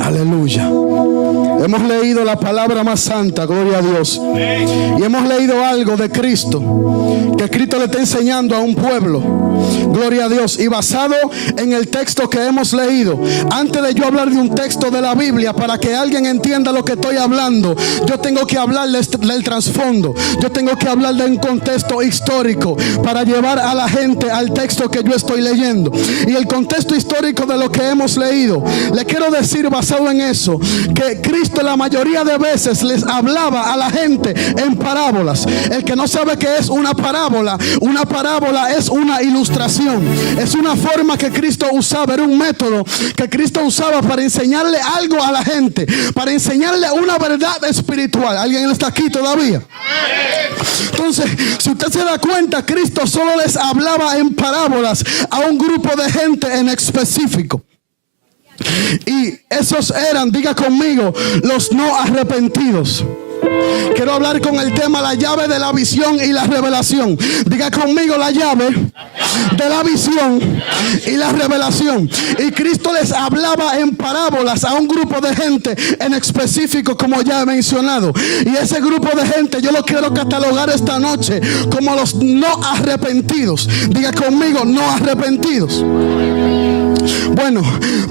Aleluya. Hemos leído la palabra más santa, gloria a Dios. Y hemos leído algo de Cristo, que Cristo le está enseñando a un pueblo, gloria a Dios. Y basado en el texto que hemos leído, antes de yo hablar de un texto de la Biblia, para que alguien entienda lo que estoy hablando, yo tengo que hablarles del trasfondo. Yo tengo que hablar de un contexto histórico para llevar a la gente al texto que yo estoy leyendo. Y el contexto histórico de lo que hemos leído, le quiero decir, basado en eso, que Cristo la mayoría de veces les hablaba a la gente en parábolas. El que no sabe qué es una parábola es una ilustración, es una forma que Cristo usaba, era un método que Cristo usaba para enseñarle algo a la gente, para enseñarle una verdad espiritual. ¿Alguien está aquí todavía? Entonces, si usted se da cuenta, Cristo solo les hablaba en parábolas a un grupo de gente en específico. Y esos eran, diga conmigo, los no arrepentidos. Quiero hablar con el tema la llave de la visión y la revelación. Diga conmigo, la llave de la visión y la revelación. Y Cristo les hablaba en parábolas a un grupo de gente en específico, como ya he mencionado. Y ese grupo de gente yo lo quiero catalogar esta noche como los no arrepentidos. Diga conmigo, no arrepentidos. Bueno,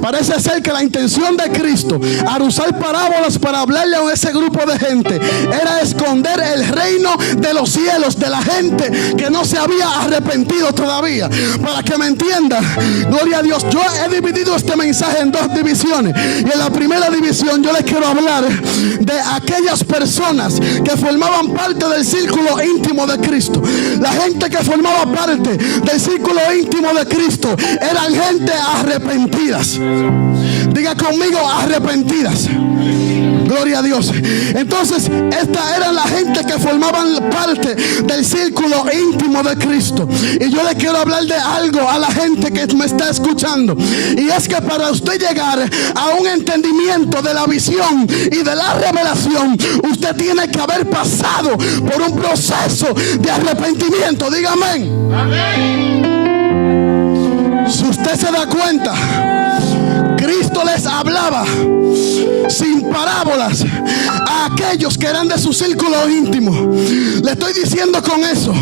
parece ser que la intención de Cristo al usar parábolas para hablarle a ese grupo de gente era esconder el reino de los cielos de la gente que no se había arrepentido todavía. Para que me entienda, gloria a Dios, yo he dividido este mensaje en dos divisiones. Y en la primera división yo les quiero hablar de aquellas personas que formaban parte del círculo íntimo de Cristo. La gente que formaba parte del círculo íntimo de Cristo eran gente arrepentidas. Diga conmigo, arrepentidas. Gloria a Dios. Entonces, esta era la gente que formaban parte del círculo íntimo de Cristo. Y yo le quiero hablar de algo a la gente que me está escuchando. Y es que para usted llegar a un entendimiento de la visión y de la revelación, usted tiene que haber pasado por un proceso de arrepentimiento. Dígame. Amén. Si usted se da cuenta, Cristo les hablaba sin parábolas a aquellos que eran de su círculo íntimo. Le estoy diciendo con eso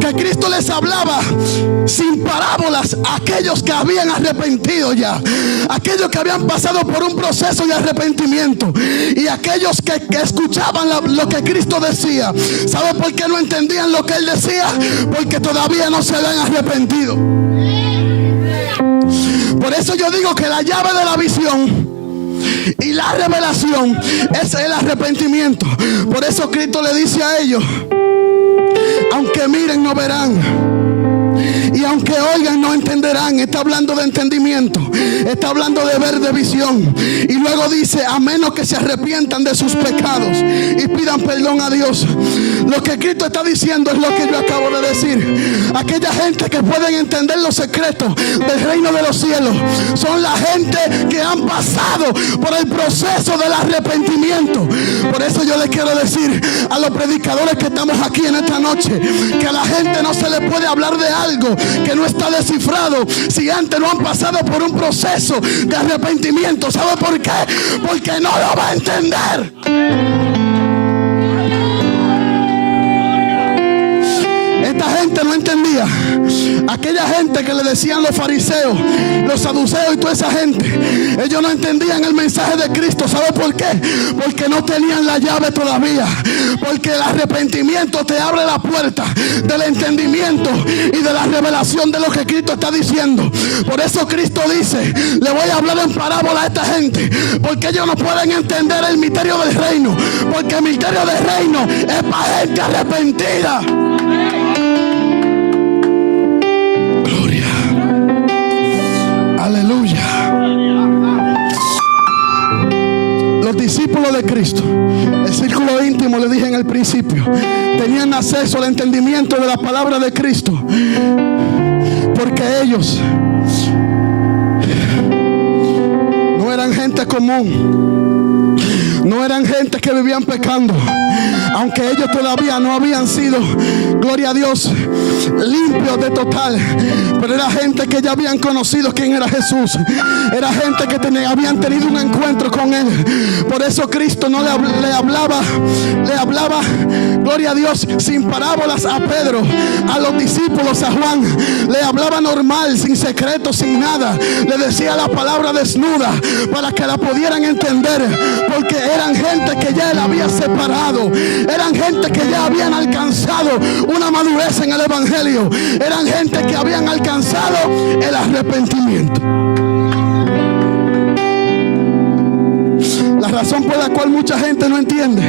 que Cristo les hablaba sin parábolas a aquellos que habían arrepentido ya, aquellos que habían pasado por un proceso de arrepentimiento, y aquellos que escuchaban lo que Cristo decía. ¿Sabe por qué no entendían lo que Él decía? Porque todavía no se habían arrepentido. Por eso yo digo que la llave de la visión y la revelación es el arrepentimiento. Por eso Cristo le dice a ellos: aunque miren no verán, y aunque oigan no entenderán. Está hablando de entendimiento, está hablando de ver, de visión. Y luego dice: a menos que se arrepientan de sus pecados y pidan perdón a Dios. Lo que Cristo está diciendo es lo que yo acabo de decir. Aquella gente que pueden entender los secretos del reino de los cielos son la gente que han pasado por el proceso del arrepentimiento. Por eso yo les quiero decir a los predicadores que estamos aquí en esta noche, que a la gente no se le puede hablar de algo que no está descifrado si antes no han pasado por un proceso de arrepentimiento. ¿Sabe por qué? Porque no lo va a entender. Esta gente no entendía. Aquella gente que le decían los fariseos, los saduceos y toda esa gente, ellos no entendían el mensaje de Cristo. ¿Sabe por qué? Porque no tenían la llave todavía. Porque el arrepentimiento te abre la puerta del entendimiento y de la revelación de lo que Cristo está diciendo. Por eso Cristo dice: le voy a hablar en parábola a esta gente, porque ellos no pueden entender el misterio del reino. Porque el misterio del reino es para gente arrepentida. Los discípulos de Cristo, el círculo íntimo, le dije en el principio, tenían acceso al entendimiento de la palabra de Cristo, porque ellos no eran gente común, no eran gente que vivían pecando. Aunque ellos todavía no habían sido, gloria a Dios, limpios de total. Pero era gente que ya habían conocido quién era Jesús. Era gente que habían tenido un encuentro con Él. Por eso Cristo no le hablaba, gloria a Dios, sin parábolas a Pedro, a los discípulos, a Juan. Le hablaba normal, sin secretos, sin nada. Le decía la palabra desnuda para que la pudieran entender, porque eran gente que ya Él había separado. Eran gente que ya habían alcanzado una madurez en el Evangelio. Eran gente que habían alcanzado el arrepentimiento. La razón por la cual mucha gente no entiende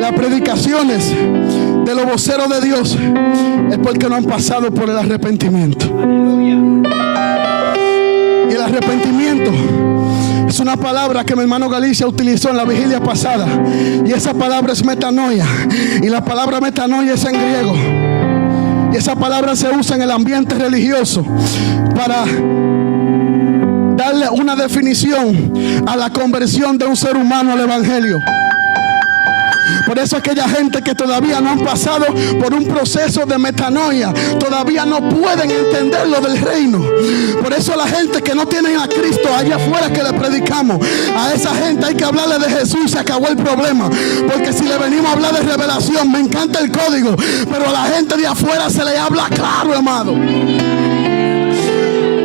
las predicaciones de los voceros de Dios es porque no han pasado por el arrepentimiento. Y el arrepentimiento es una palabra que mi hermano Galicia utilizó en la vigilia pasada, y esa palabra es metanoia, y la palabra metanoia es en griego, y esa palabra se usa en el ambiente religioso para darle una definición a la conversión de un ser humano al Evangelio. Por eso aquella gente que todavía no han pasado por un proceso de metanoia todavía no pueden entender lo del reino. Por eso la gente que no tienen a Cristo allá afuera que le predicamos, a esa gente hay que hablarle de Jesús. Se acabó el problema. Porque si le venimos a hablar de revelación, me encanta el código, pero a la gente de afuera se le habla claro, amado.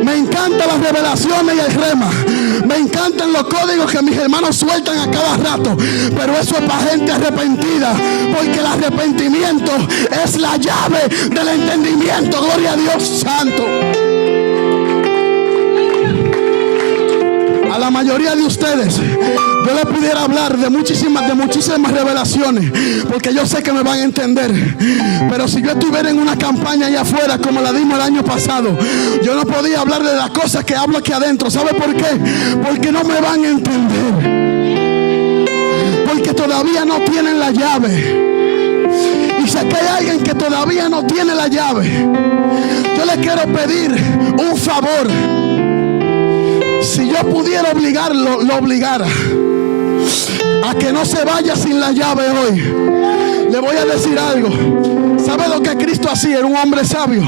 Me encantan las revelaciones y el rema. Me encantan los códigos que mis hermanos sueltan a cada rato. Pero eso es para gente arrepentida. Porque el arrepentimiento es la llave del entendimiento. Gloria a Dios santo. A la mayoría de ustedes yo les pudiera hablar de muchísimas revelaciones, porque yo sé que me van a entender. Pero si yo estuviera en una campaña allá afuera como la dimos el año pasado, yo no podía hablar de las cosas que hablo aquí adentro. ¿Sabe por qué? Porque no me van a entender. Porque todavía no tienen la llave. Y si aquí hay alguien que todavía no tiene la llave, yo le quiero pedir un favor. Si yo pudiera obligarlo, lo obligara a que no se vaya sin la llave hoy. Le voy a decir algo. ¿Sabe lo que Cristo hacía? Era un hombre sabio.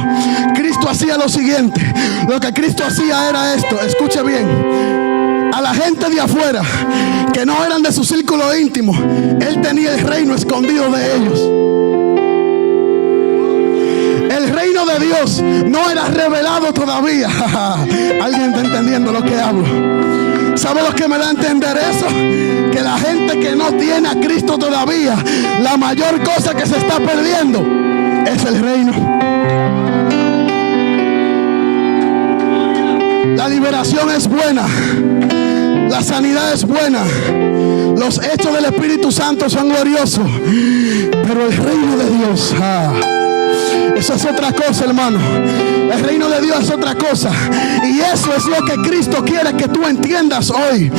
Cristo hacía lo siguiente. Lo que Cristo hacía era esto. Escuche bien. A la gente de afuera que no eran de su círculo íntimo, Él tenía el reino escondido de ellos. El reino de Dios no era revelado todavía. ¿Alguien está entendiendo lo que hablo? ¿Sabe lo que me da a entender eso? Que la gente que no tiene a Cristo todavía, la mayor cosa que se está perdiendo es el reino. La liberación es buena, la sanidad es buena, los hechos del Espíritu Santo son gloriosos, pero el reino de Dios, eso es otra cosa, hermano. El reino de Dios es otra cosa. Y eso es lo que Cristo quiere que tú entiendas hoy.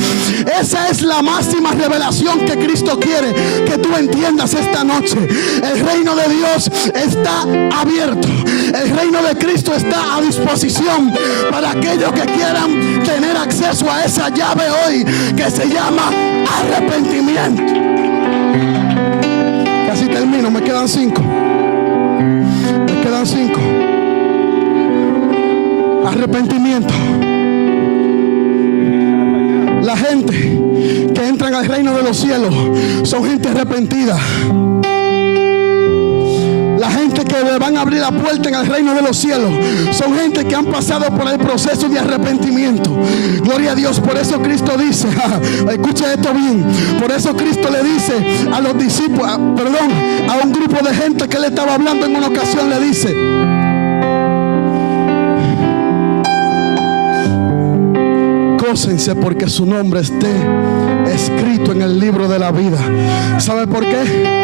Esa es la máxima revelación que Cristo quiere que tú entiendas esta noche. El reino de Dios está abierto. El reino de Cristo está a disposición para aquellos que quieran tener acceso a esa llave hoy, que se llama arrepentimiento. Casi termino, me quedan 5. Arrepentimiento. La gente que entran al reino de los cielos son gente arrepentida. La gente que le van a abrir la puerta en el reino de los cielos son gente que han pasado por el proceso de arrepentimiento. Gloria a Dios. Por eso Cristo dice, escuche esto bien, por eso Cristo le dice a los discípulos, a un grupo de gente que le estaba hablando en una ocasión, le dice: gócense porque su nombre esté escrito en el libro de la vida. ¿Sabe por qué?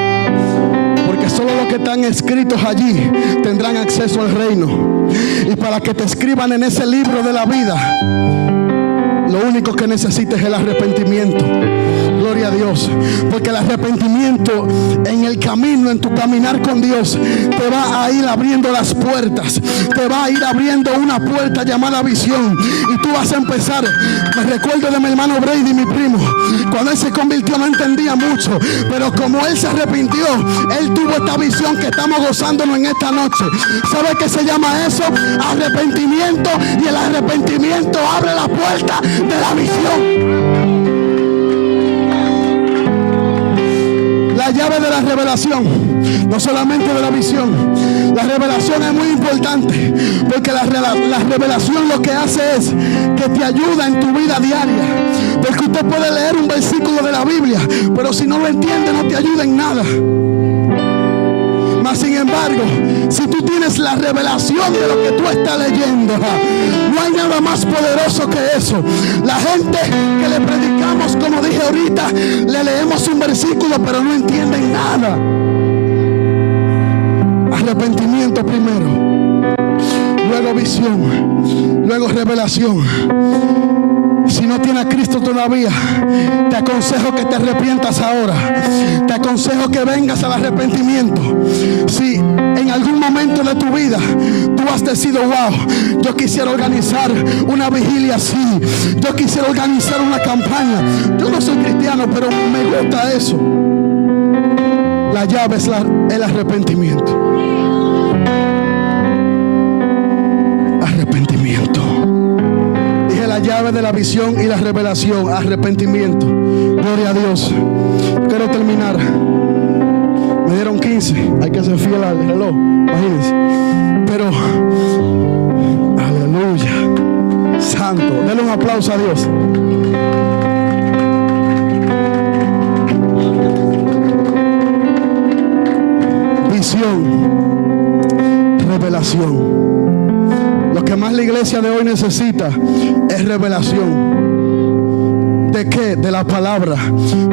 Porque solo los que están escritos allí tendrán acceso al reino. Y para que te escriban en ese libro de la vida, lo único que necesitas es el arrepentimiento. Gloria a Dios. Porque el arrepentimiento en el camino, en tu caminar con Dios, te va a ir abriendo las puertas. Te va a ir abriendo una puerta llamada visión. Y tú vas a empezar. Me recuerdo de mi hermano Brady, mi primo. Cuando él se convirtió no entendía mucho. Pero como él se arrepintió, él tuvo esta visión que estamos gozándonos en esta noche. ¿Sabe qué se llama eso? Arrepentimiento. Y el arrepentimiento abre la puerta de la visión. La llave de la revelación, no solamente de la visión. La revelación es muy importante, porque la revelación lo que hace es que te ayuda en tu vida diaria. Porque usted puede leer un versículo de la Biblia, pero si no lo entiende no te ayuda en nada. Mas sin embargo, si tú tienes la revelación de lo que tú estás leyendo, no hay nada más poderoso que eso. La gente que le predicamos, como dije ahorita, le leemos un versículo pero no entienden nada. Arrepentimiento primero, luego visión, luego revelación. Si no tienes a Cristo todavía, te aconsejo que te arrepientas ahora. Te aconsejo que vengas al arrepentimiento. Si en algún momento de tu vida tú has decidido, wow, yo quisiera organizar una vigilia así, yo quisiera organizar una campaña. Yo no soy cristiano, pero me gusta eso. La llave es el arrepentimiento. Arrepentimiento. Dije la llave de la visión y la revelación. Arrepentimiento. Gloria a Dios. Quiero terminar. Me dieron 15. Hay que ser fiel al reloj. Imagínense. Pero, aleluya. Santo. Denle un aplauso a Dios. Visión, revelación. Lo que más la iglesia de hoy necesita es revelación. ¿De qué? De la palabra.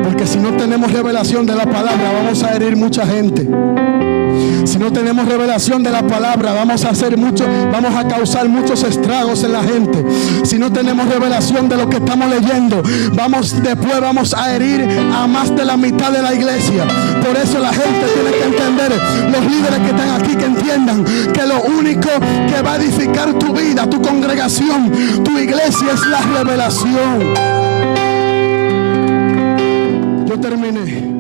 Porque si no tenemos revelación de la palabra, vamos a herir mucha gente. Si no tenemos revelación de la palabra, vamos a causar muchos estragos en la gente. Si no tenemos revelación de lo que estamos leyendo, después vamos a herir a más de la mitad de la iglesia. Por eso la gente tiene que entender, los líderes que están aquí, que entiendan que lo único que va a edificar tu vida, tu congregación, tu iglesia es la revelación. Yo terminé.